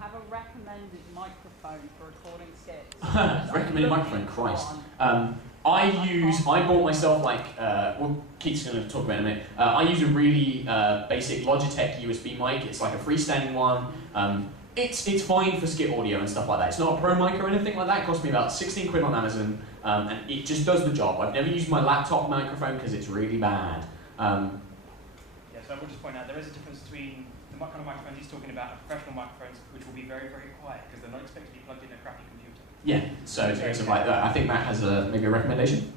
have a recommended microphone for recording skits? Recommended microphone, Christ. I bought myself well, Keith's going to talk about it in a minute. I use a really basic Logitech USB mic. It's like a freestanding one. It's fine for skit audio and stuff like that. It's not a pro mic or anything like that. It cost me about 16 quid on Amazon, and it just does the job. I've never used my laptop microphone because it's really bad. So I will just point out there is a difference between the kind of microphones he's talking about and professional microphones, which will be very, very quiet because they're not expected to be plugged in a crappy computer. Yeah, so like that. I think Matt has maybe a recommendation.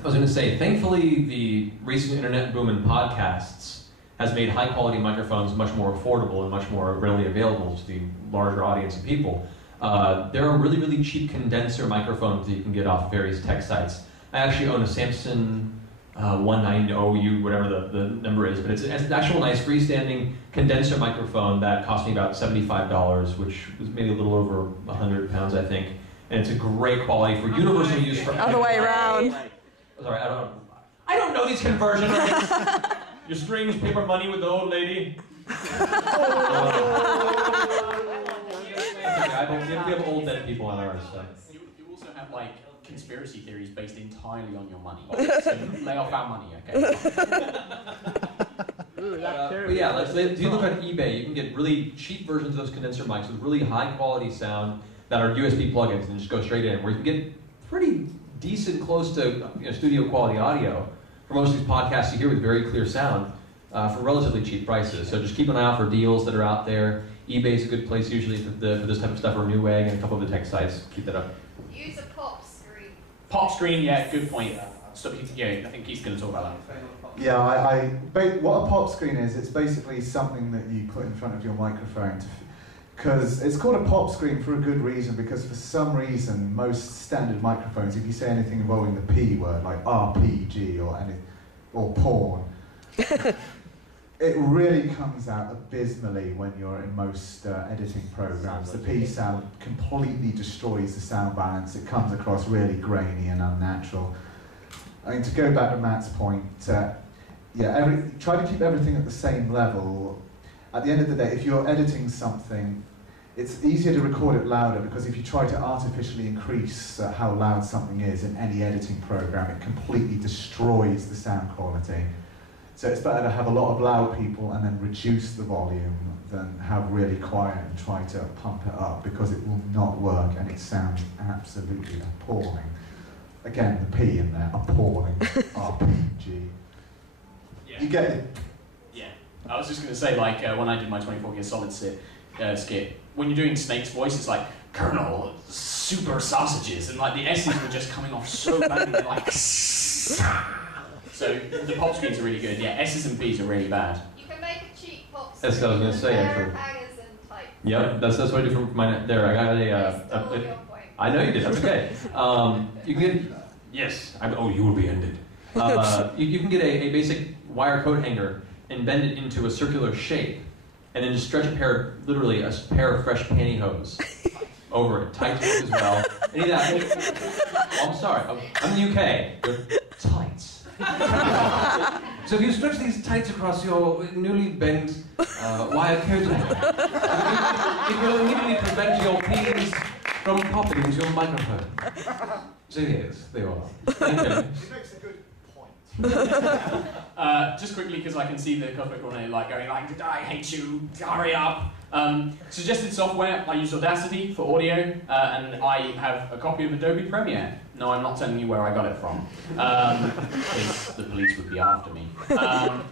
I was going to say, thankfully, the recent internet boom in podcasts has made high-quality microphones much more affordable and much more readily available to the larger audience of people. There are really, really cheap condenser microphones that you can get off various tech sites. I actually own a Samson 190U, whatever the number is, but it's an actual nice freestanding condenser microphone that cost me about $75, which was maybe a little over 100 pounds, I think. And it's a great quality for universal use for other way around. Sorry, I don't know these conversion rates. Your strings, paper money with the old lady. We have old dead people on ours. So. You also have conspiracy theories based entirely on your money. So lay off our money, okay? But yeah, if you look on eBay, you can get really cheap versions of those condenser mics with really high quality sound that are USB plugins and just go straight in, where you can get pretty decent, close to studio quality audio for most of these podcasts you hear with very clear sound for relatively cheap prices. So just keep an eye out for deals that are out there. eBay's a good place usually for this type of stuff, or Newegg and a couple of the tech sites. Keep that up. Use a pop screen. Pop screen, yeah, good point. So, yeah, I think Keith's going to talk about that. Yeah, what a pop screen is, it's basically something that you put in front of your microphone because it's called a pop screen for a good reason, because for some reason most standard microphones, if you say anything involving the P word, like RPG or porn, it really comes out abysmally when you're in most editing programs. The P sound completely destroys the sound balance. It comes across really grainy and unnatural. I mean, to go back to Matt's point, try to keep everything at the same level. At the end of the day, if you're editing something, it's easier to record it louder, because if you try to artificially increase how loud something is in any editing program, it completely destroys the sound quality. So it's better to have a lot of loud people and then reduce the volume than have really quiet and try to pump it up, because it will not work and it sounds absolutely appalling. Again, the P in there, appalling. RPG. Yeah. You get it? Yeah. I was just going to say, when I did my 24 Gear Solid skit, when you're doing Snake's voice, it's like, Colonel, super sausages, and the S's were just coming off so badly, So the pop screens are really good. Yeah, S's and B's are really bad. You can make a cheap pop screen. That's what I was going to say, actually. Hangers and type. Yep, that's what I do for mine. There, I got I know you did. That's okay. You can get. Yes. You will be ended. You can get a basic wire coat hanger and bend it into a circular shape, and then just stretch a pair of fresh pantyhose over it, tight to it as well. Any of that? Oh, I'm sorry. I'm in the UK. They're tights. So if you stretch these tights across your newly bent wire coat hanger, it will immediately prevent your penis from popping into your microphone. So yes, they are. It makes a good point. Just quickly, because I can see the Cosmic Corner going I hate you, hurry up. Suggested software, I use Audacity for audio, and I have a copy of Adobe Premiere. No, I'm not telling you where I got it from, because the police would be after me.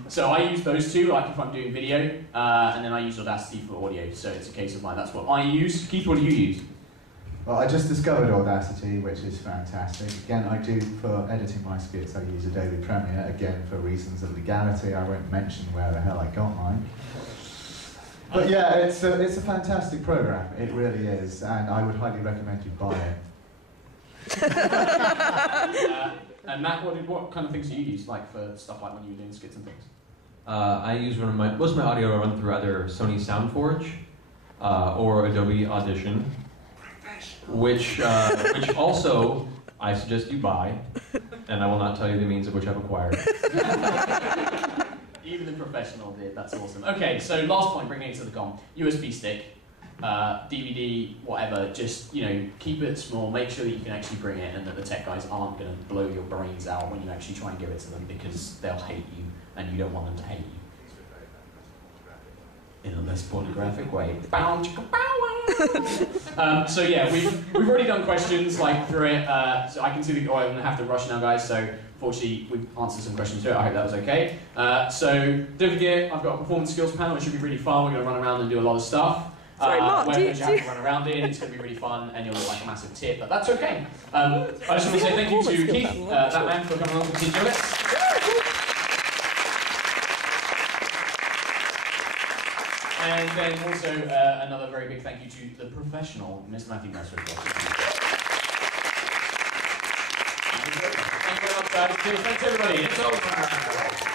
So I use those two, if I'm doing video, and then I use Audacity for audio, so it's a case of that's what I use. Keith, what do you use? Well, I just discovered Audacity, which is fantastic. Again, I do, for editing my skits, I use Adobe Premiere, again, for reasons of legality. I won't mention where the hell I got mine. But yeah, it's a fantastic program. It really is, and I would highly recommend you buy it. And Matt, what kind of things do you use, for stuff when you're doing skits and things? I use most of my audio I run through either Sony SoundForge or Adobe Audition, which also I suggest you buy, and I will not tell you the means of which I've acquired. Even the professional did. That's awesome. Okay, so last point, bringing it to the GOM. USB stick. DVD, whatever, just, you know, keep it small, make sure that you can actually bring it and that the tech guys aren't going to blow your brains out when you actually try and give it to them, because they'll hate you and you don't want them to hate you. In a less pornographic way. So yeah, we've already done questions like through it, so I can see the, I'm going to have to rush now, guys, so fortunately we've answered some questions through it. I hope that was okay. So don't forget, I've got a performance skills panel. It should be really fun. We're going to run around and do a lot of stuff. Sorry, Mark, where you have to run around in, it's going to be really fun, and you'll look like a massive tit, but that's okay. I just want to say thank you to Keith, that man, for coming along to teach us. And then also another very big thank you to the professional, Mr. Matthew Mercer. Thank you very much, guys. Thanks, everybody. It's over.